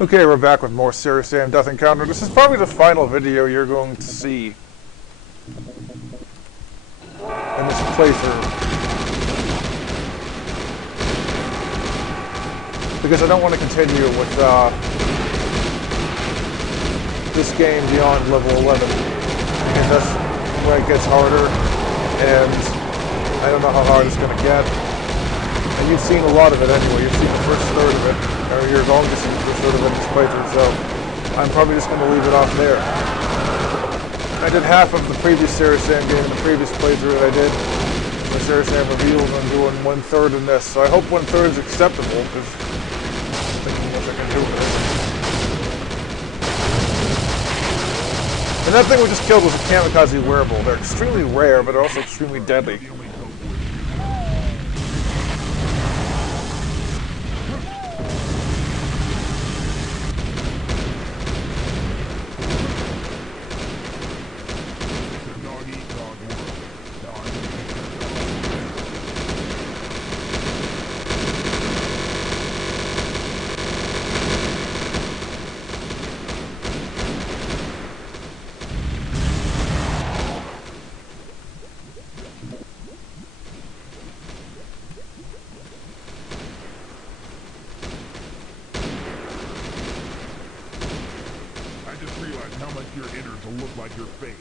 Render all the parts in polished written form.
Okay, we're back with more SeriousSamDeathEncounter. This is probably the final video you're going to see in this playthrough. Because I don't want to continue with this game beyond level 11. Because that's where it gets harder, and I don't know how hard it's going to get. And you've seen a lot of it anyway. You've seen the first third of it. Or you're going to see the first third of it in this playthrough, so I'm probably just going to leave it off there. I did half of the previous SeriousSam game in the previous playthrough that I did with SeriousSamRevealed, and I'm doing 1/3 in this. So I hope 1/3 is acceptable, because I'm thinking what I can do with it. And that thing we just killed was a kamikaze wearable. They're extremely rare, but they're also extremely deadly. How much your innards will look like your face.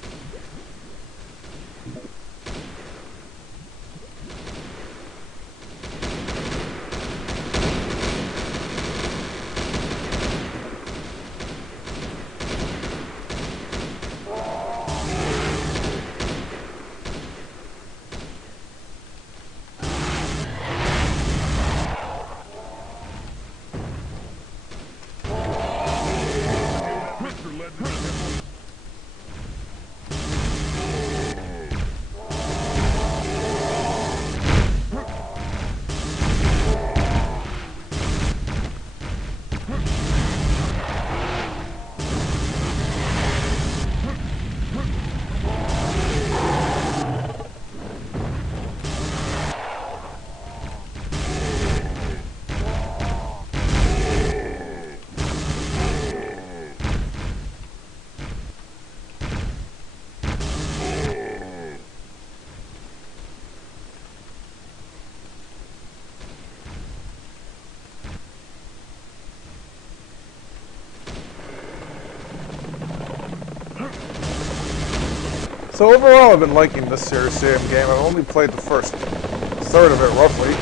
So overall, I've been liking this SeriousSam game. I've only played the first third of it, roughly,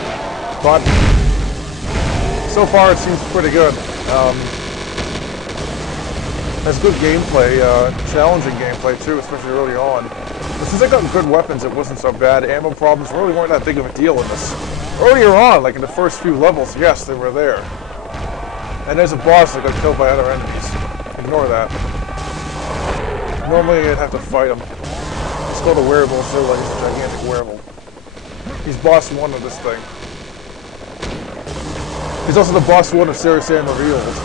but so far it seems pretty good. Has good gameplay, challenging gameplay too, especially early on. But since I got good weapons, it wasn't so bad. Ammo problems really weren't that big of a deal in this. Earlier on, like in the first few levels, yes, they were there. And there's a boss that got killed by other enemies. Ignore that. Normally I'd have to fight him. It's called a wearable, so like it's a gigantic wearable. He's boss 1 of this thing. He's also the boss 1 of SeriousSamRevealed.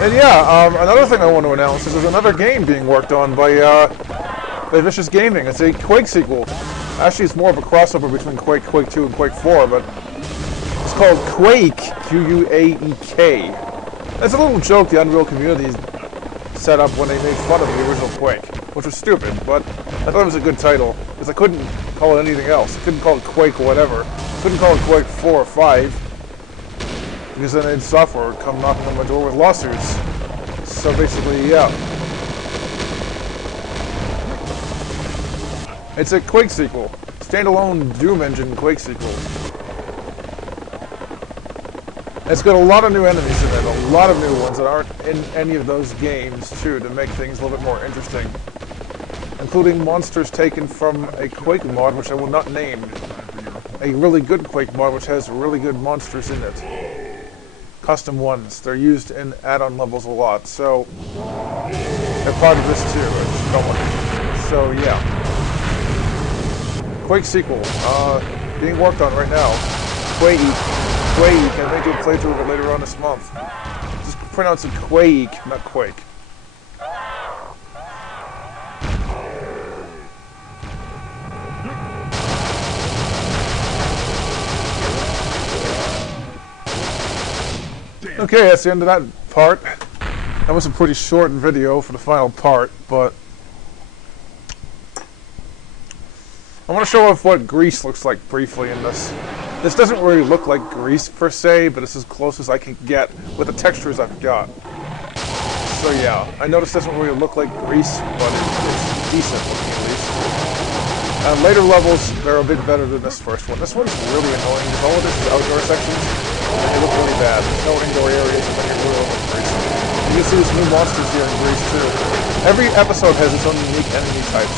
And yeah, another thing I want to announce is there's another game being worked on by Vicious Gaming. It's a Quake sequel. Actually, it's more of a crossover between Quake, Quake 2, and Quake 4, but it's called Quake, Q-U-A-E-K. That's a little joke the Unreal community set up when they made fun of the original Quake, which was stupid, but I thought it was a good title, because I couldn't call it anything else. I couldn't call it Quake or whatever. I couldn't call it Quake 4 or 5, because then id Software would come knocking on my door with lawsuits. So basically, yeah. It's a Quake sequel. Standalone Doom Engine Quake sequel. It's got a lot of new enemies in it, a lot of new ones that aren't in any of those games, too, to make things a little bit more interesting. Including monsters taken from a Quake mod, which I will not name. A really good Quake mod, which has really good monsters in it. Custom ones. They're used in add-on levels a lot, so they're part of this, too. So, yeah. Quake sequel, being worked on right now. Quake. I may do a playthrough of it later on this month. Just pronounce it Quake, not Quake. Okay, that's the end of that part. That was a pretty short video for the final part, but I want to show off what Greece looks like briefly in this. This doesn't really look like Greece per se, but it's as close as I can get with the textures I've got. So yeah, I know this doesn't really look like Greece, but it's decent looking at least. Later levels, they're a bit better than this first one. This one's really annoying because all of this is outdoor sections, and they look really bad. There's no indoor areas, and then you're really over Greece. You can see there's new monsters here in Greece too. Every episode has its own unique enemy types.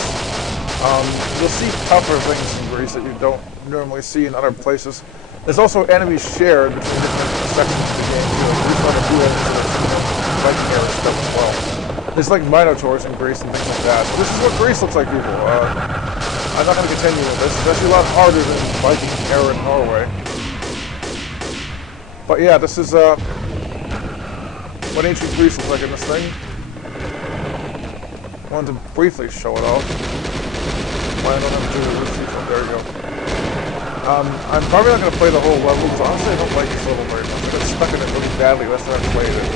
You'll see tougher things in Greece that you don't normally see in other places. There's also enemies shared between different sections of the game too. Greece might have two enemies Viking era stuff as well. There's like minotaurs in Greece and things like that. So this is what Greece looks like, people. I'm not going to continue with this. It's actually a lot harder than Viking era in Norway. But yeah, this is what ancient Greece looks like in this thing. I wanted to briefly show it off. Why I don't have to do the roof sequence. There you go. I'm probably not going to play the whole level because honestly I don't like this level very much. I got stuck in it really badly last time I played it.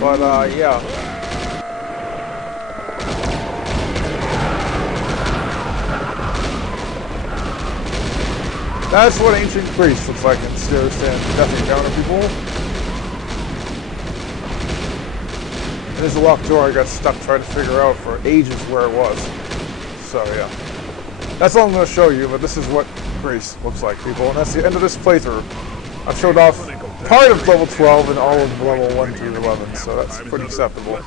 But yeah. That's what ancient Greece looks like in SeriousSamDeathEncounter, people. There's a locked door I got stuck trying to figure out for ages where it was. So yeah. That's all I'm going to show you, but this is what Greece looks like, people. And that's the end of this playthrough. I've showed off part of level 12 and all of level 1 through 11, so that's pretty acceptable.